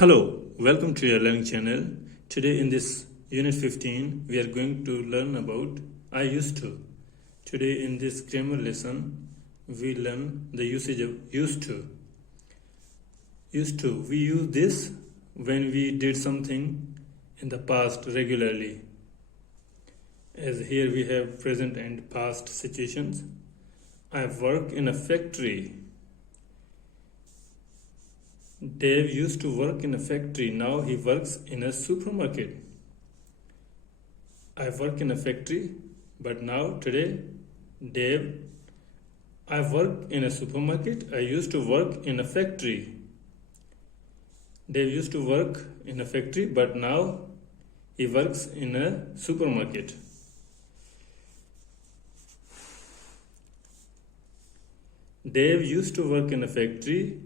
Hello, welcome to your learning channel. Today in this unit 15, we are going to learn about I used to. Today in this grammar lesson, we learn the usage of used to. Used to, we use this when we did something in the past regularly. As here we have present and past situations. I work in a factory. Dave used to work in a factory. Now he works in a supermarket. I work in a factory, but now today, I work in a supermarket. I used to work in a factory. Dave used to work in a factory, but now he works in a supermarket. Dave used to work in a factory.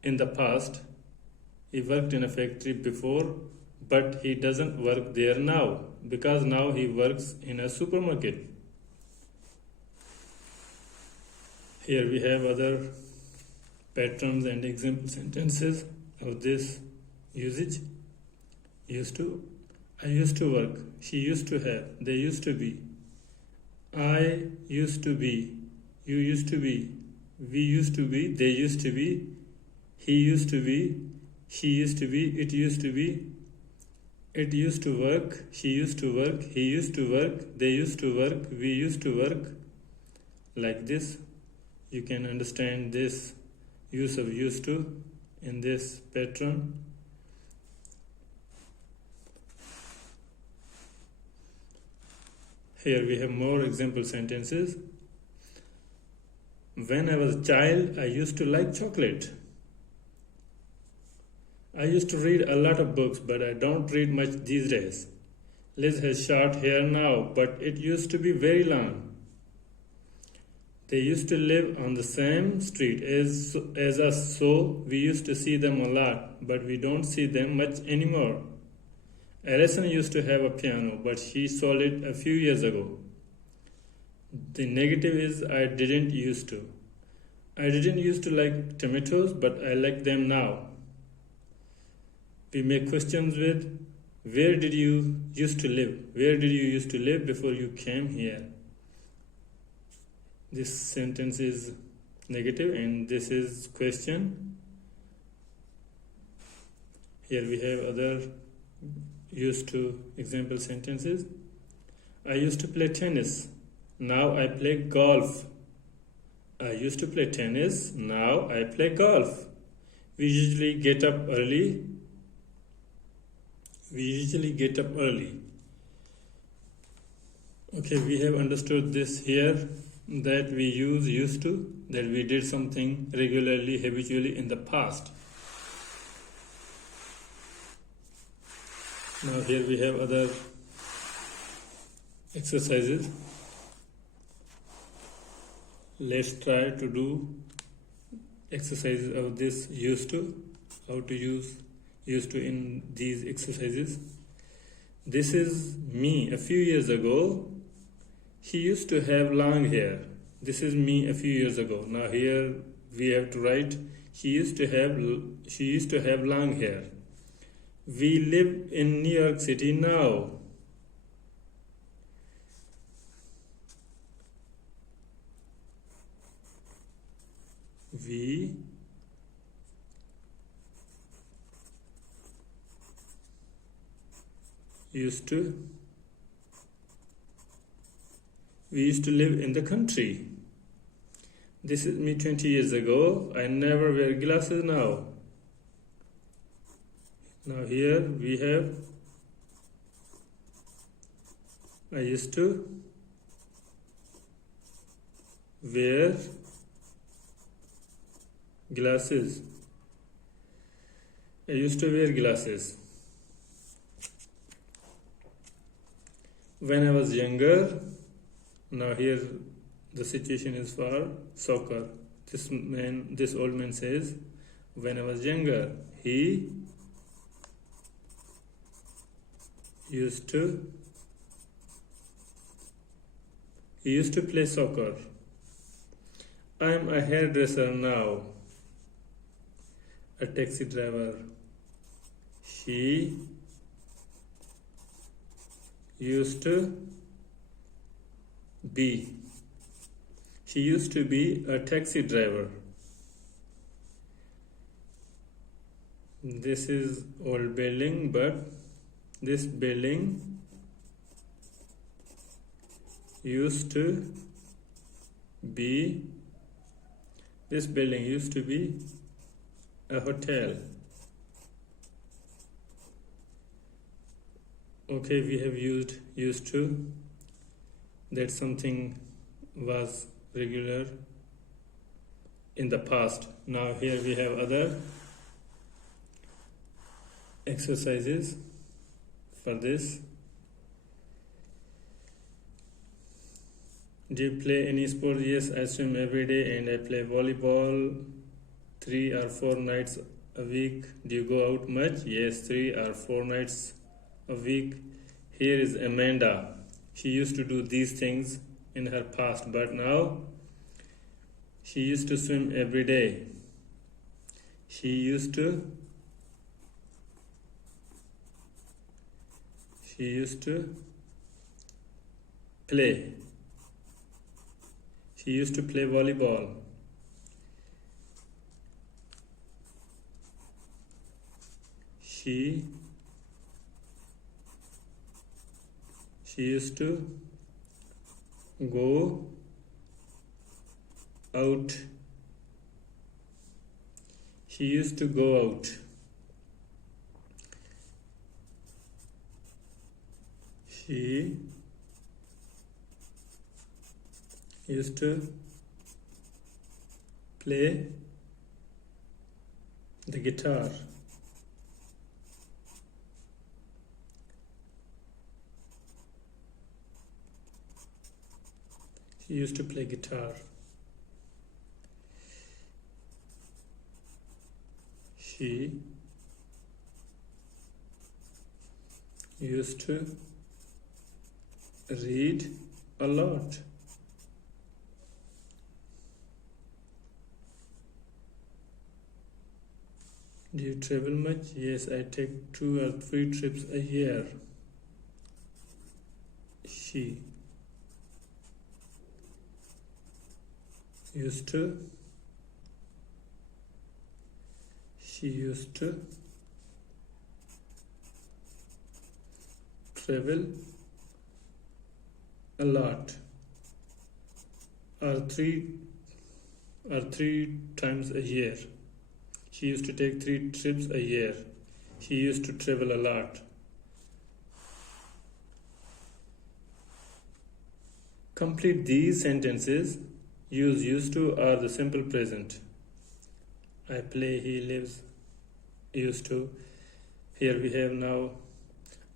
In the past, he worked in a factory before, but he doesn't work there now because now he works in a supermarket. Here we have other patterns and example sentences of this usage. Used to, I used to work, she used to have, they used to be, I used to be, you used to be, we used to be, they used to be, he used to be, she used to be, it used to be, it used to work, she used to work, he used to work, they used to work, we used to work. Like this, you can understand this use of used to in this pattern. Here we have more example sentences. When I was a child, I used to like chocolate. I used to read a lot of books, but I don't read much these days. Liz has short hair now, but it used to be very long. They used to live on the same street as us, so we used to see them a lot, but we don't see them much anymore. Alison used to have a piano, but she sold it a few years ago. The negative is I didn't used to. I didn't used to like tomatoes, but I like them now. We make questions with, where did you used to live? Where did you used to live before you came here? This sentence is negative and this is question. Here we have other used to example sentences. I used to play tennis. Now I play golf. I used to play tennis. Now I play golf. We usually get up early. Okay, we have understood this here, that we use used to, that we did something regularly, habitually in the past. Now here we have other exercises. Let's try to do exercises of this used to, how to use used to in these exercises. This is me a few years ago. He used to have long hair. This is me a few years ago. Now here we have to write she used to have long hair. We live in New York City now. We used to live in the country. This is me 20 years ago. I never wear glasses now. Now here we have I used to wear glasses. I used to wear glasses. When I was younger, now here the situation is for soccer. This old man says, when I was younger, he used to play soccer. I am a hairdresser now. A taxi driver She used to be. She used to be a taxi driver. This is old building, but this building used to be a hotel. Okay, we have used to, that something was regular in the past. Now here we have other exercises for this. Do you play any sport? Yes, I swim every day and I play volleyball 3 or 4 nights a week. Do you go out much? Yes, 3 or 4 nights a week. Here is Amanda. She used to do these things in her past, but now she used to swim every day. She used to play. She used to play volleyball. She used to go out. She used to go out. She used to play the guitar. She used to play guitar. She used to read a lot. Do you travel much? Yes, I take 2 or 3 trips a year. She used to travel a lot, or three times a year. She used to take 3 trips a year. She used to travel a lot. Complete these sentences. Use used to or the simple present. I play, he lives, used to. Here we have now,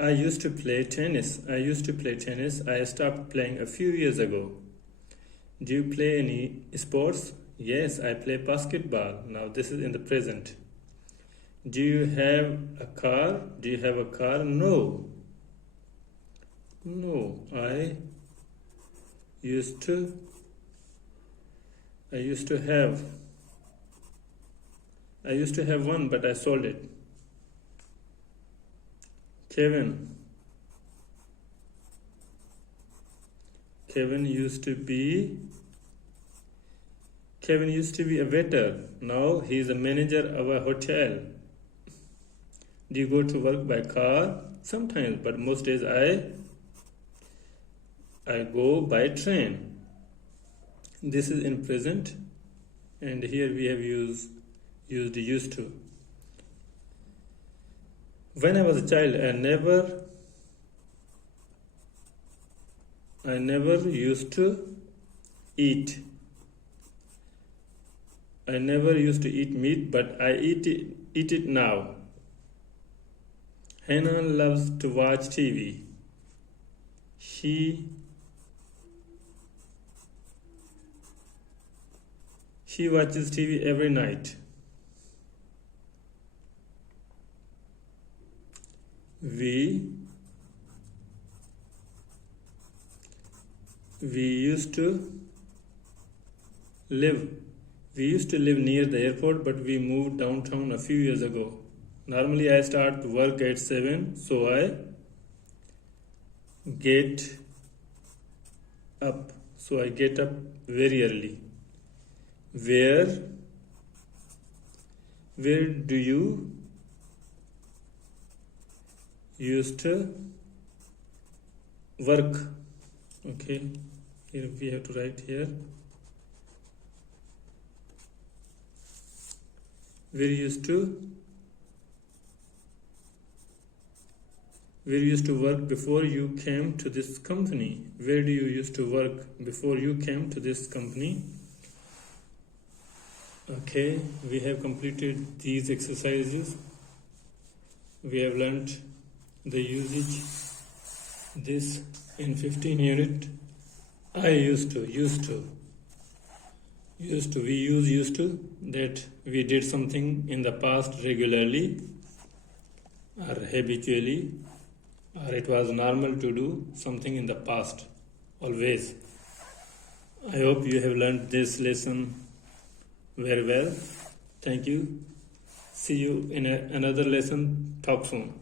I used to play tennis. I used to play tennis. I stopped playing a few years ago. Do you play any sports? Yes, I play basketball. Now this is in the present. Do you have a car? Do you have a car? No. No, I used to have one, but I sold it. Kevin used to be a waiter. Now he is a manager of a hotel. Do you go to work by car? Sometimes, but most days I go by train. This is in present, and here we have used to. When I was a child, I never used to eat. I never used to eat meat, but I eat it now. Hannah loves to watch TV. She watches TV every night. We used to live near the airport, but we moved downtown a few years ago. Normally I start work at 7, so I get up. So I get up very early. Where do you used to work? Okay, here we have to write here. Where you used to work before you came to this company? Where do you used to work before you came to this company? Okay, we have completed these exercises. We have learnt the usage this in 15 unit. I used to, we use used to, that we did something in the past regularly or habitually, or it was normal to do something in the past always. I hope you have learned this lesson very well. Thank you. See you in another lesson. Talk soon.